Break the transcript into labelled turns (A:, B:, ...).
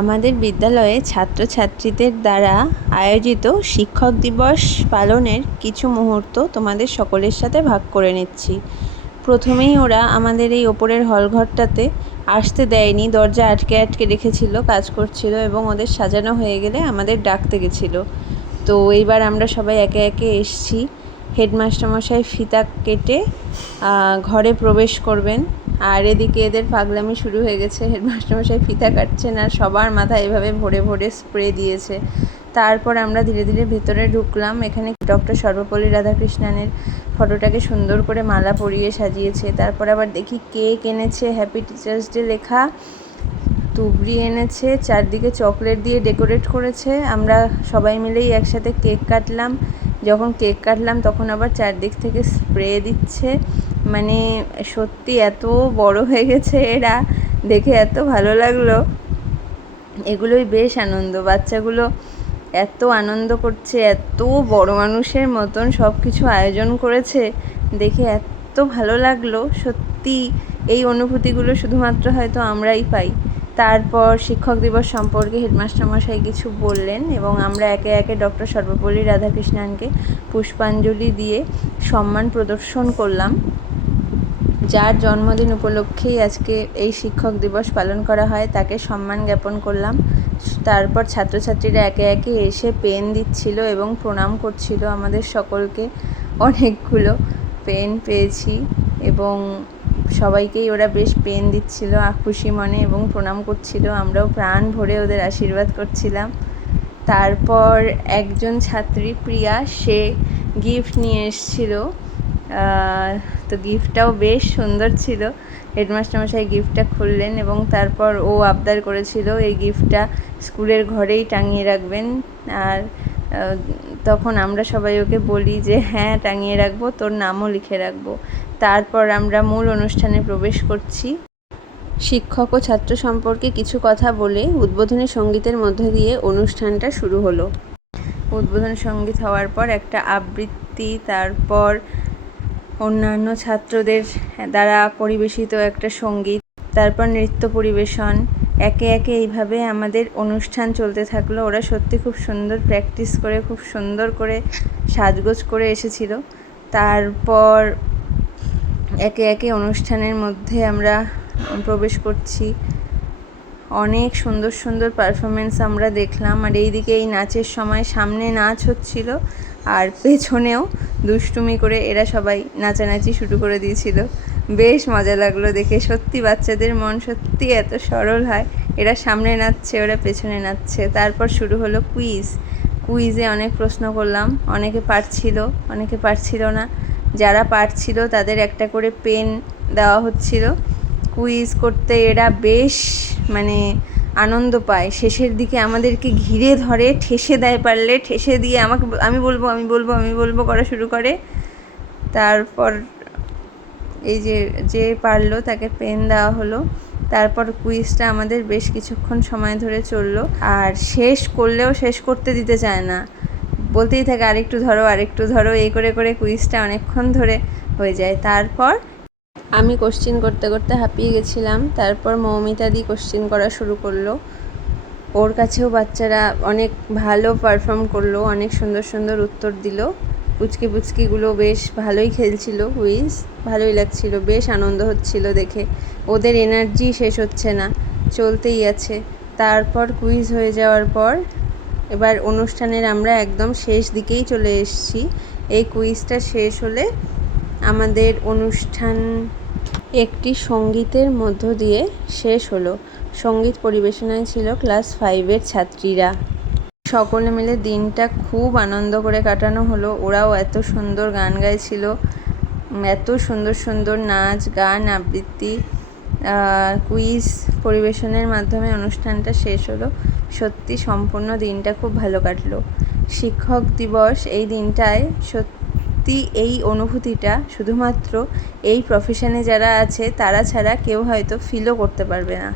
A: আমাদের বিদ্যালয়ে ছাত্রছাত্রীদের দ্বারা আয়োজিত শিক্ষক দিবস পালনের কিছু মুহূর্ত তোমাদের সকলের সাথে ভাগ করে নিচ্ছি। প্রথমেই ওরা আমাদের এই ওপরের হলঘরটাতে আসতে দেয়নি, দরজা আটকে আটকে রেখেছিল, কাজ করছিল এবং ওদের সাজানো হয়ে গেলে আমাদের ডাকতে গেছিল। তো এইবার আমরা সবাই একে একে এসছি। হেডমাস্টারমশাই ফিতা কেটে ঘরে প্রবেশ করবেন। আর এদিকে এদের পাগলামি শুরু হয়ে গেছে। হেডমাস্টারমশাই ফিতা কাটছেন আর সবার মাথায় এভাবে ভরে ভরে স্প্রে দিয়েছে। তারপর আমরা ধীরে ধীরে ভেতরে ঢুকলাম। এখানে ডক্টর সর্বপল্লী রাধাকৃষ্ণনের ফটোটাকে সুন্দর করে মালা পরিয়ে সাজিয়েছে। তারপর আবার দেখি কেক এনেছে হ্যাপি টিচার্স ডে লেখা। তুবড়ি এনেছে, চারদিকে চকলেট দিয়ে ডেকোরেট করেছে। আমরা সবাই মিলেই একসাথে কেক কাটলাম। যখন কেক কাটলাম, তখন আবার চারদিক থেকে স্প্রে দিচ্ছে। মানে সত্যি এত বড় হয়ে গেছে এরা, দেখে এত ভালো লাগল। এগুলোই বেশ আনন্দ, বাচ্চাগুলো এত আনন্দ করছে, এত বড় মানুষের মতন সব কিছু আয়োজন করেছে, দেখে এত ভালো লাগল। সত্যি এই অনুভূতিগুলো শুধুমাত্র হয়তো আমরাই পাই। তারপর শিক্ষক দিবস সম্পর্কে হেডমাস্টার মশাই কিছু বললেন এবং আমরা একে একে ডক্টর সর্বপল্লী রাধাকৃষ্ণানকে পুষ্পাঞ্জলি দিয়ে সম্মান প্রদর্শন করলাম। যার জন্মদিন উপলক্ষেই আজকে এই শিক্ষক দিবস পালন করা হয়, তাকে সম্মান জ্ঞাপন করলাম। তারপর ছাত্রছাত্রীরা একে একে এসে পেন দিচ্ছিল এবং প্রণাম করছিল আমাদের সকলকে। অনেকগুলো পেন পেয়েছি এবং সবাইকেই ওরা বেশ পেন দিচ্ছিল, খুশি মনে এবং প্রণাম করছিল। আমরাও প্রাণ ভরে ওদের আশীর্বাদ করছিলাম। তারপর একজন ছাত্রী প্রিয়া, সে গিফট নিয়ে এসেছিল। তো গিফটটাও বেশ সুন্দর ছিল। হেডমাস্টারমশাই গিফটটা খুললেন এবং তারপর ও আবদার করেছিল এই গিফটটা স্কুলের ঘরেই টাঙিয়ে রাখবেন। আর তখন আমরা সবাই ওকে বলি যে হ্যাঁ টাঙিয়ে রাখব, তোর নামও লিখে রাখব। তারপর আমরা মূল অনুষ্ঠানে প্রবেশ করছি। শিক্ষক ও ছাত্র সম্পর্কে কিছু কথা বলে উদ্বোধনী সঙ্গীতের মধ্য দিয়ে অনুষ্ঠানটা শুরু হলো। উদ্বোধনী সংগীত হওয়ার পর একটা আবৃত্তি, তারপর অন্যান্য ছাত্রদের দ্বারা পরিবেশিত একটা সংগীত, তারপর নৃত্য পরিবেশন। একে একে এইভাবে আমাদের অনুষ্ঠান চলতে থাকল। ওরা সত্যি খুব সুন্দর প্র্যাকটিস করে, খুব সুন্দর করে সাজগোজ করে এসেছিল। তারপর একে একে অনুষ্ঠানের মধ্যে আমরা প্রবেশ করছি। অনেক সুন্দর সুন্দর পারফরমেন্স আমরা দেখলাম। আর এইদিকে এই নাচের সময় সামনে নাচ হচ্ছিল, আর পেছনেও দুষ্টুমি করে এরা সবাই নাচানাচি শুরু করে দিয়েছিল। বেশ মজা লাগল দেখে। সত্যি বাচ্চাদের মন সত্যি এত সরল হয়। এরা সামনে নাচছে, ওরা পেছনে নাচছে। তারপর শুরু হলো কুইজ কুইজে অনেক প্রশ্ন করলাম। অনেকে পারছিল অনেকে পারছিল না। যারা পারছিল তাদের একটা করে পেন দেওয়া হচ্ছিল। কুইজ করতে এরা বেশ মানে আনন্দ পায়। শেষের দিকে আমাদেরকে ঘিরে ধরে, ঠেসে দেয় পারলে, ঠেসে দিয়ে আমাকে আমি বলব আমি বলব আমি বলব করা শুরু করে। তারপর এই যে যে পারল তাকে পেন দেওয়া হলো। তারপর কুইজটা আমাদের বেশ কিছুক্ষণ সময় ধরে চলল। আর শেষ করলেও শেষ করতে দিতে চায় না। বলতেই থাকে, আরেকটু ধরো আরেকটু ধরো। এই করে করে কুইজটা অনেকক্ষণ ধরে হয়ে যায়। তারপর আমি কোশ্চিন করতে করতে হাঁপিয়ে গেছিলাম। তারপর মৌমিতাদি কোশ্চিন করা শুরু করল। ওর কাছেও বাচ্চারা অনেক ভালো পারফর্ম করল, অনেক সুন্দর সুন্দর উত্তর দিল। পুচকি পুচকিগুলো বেশ ভালোই খেলছিল কুইজ ভালোই লাগছিল, বেশ আনন্দ হচ্ছিল দেখে। ওদের এনার্জি শেষ হচ্ছে না, চলতেই আছে। তারপর কুইজ হয়ে যাওয়ার পর এবার অনুষ্ঠানের আমরা একদম শেষ দিকেই চলে এসেছি। এই কুইজটা শেষ হলে আমাদের অনুষ্ঠান একটি সঙ্গীতের মধ্য দিয়ে শেষ হলো। সংগীত পরিবেশনায় ছিল ক্লাস ফাইভের ছাত্রীরা। সকলে মিলে দিনটা খুব আনন্দ করে কাটানো হলো। ওরাও এত সুন্দর গান গাইছিল, এত সুন্দর সুন্দর নাচ, গান, আবৃত্তি কুইজ পরিবেশনের মাধ্যমে অনুষ্ঠানটা শেষ হলো। সত্যি সম্পূর্ণ দিনটা খুব ভালো কাটলো। শিক্ষক দিবস এই দিনটায় সত্যি এই অনুভূতিটা শুধুমাত্র এই প্রফেশনে যারা আছে, তারা ছাড়া কেউ হয়তো ফিলও করতে পারবে না।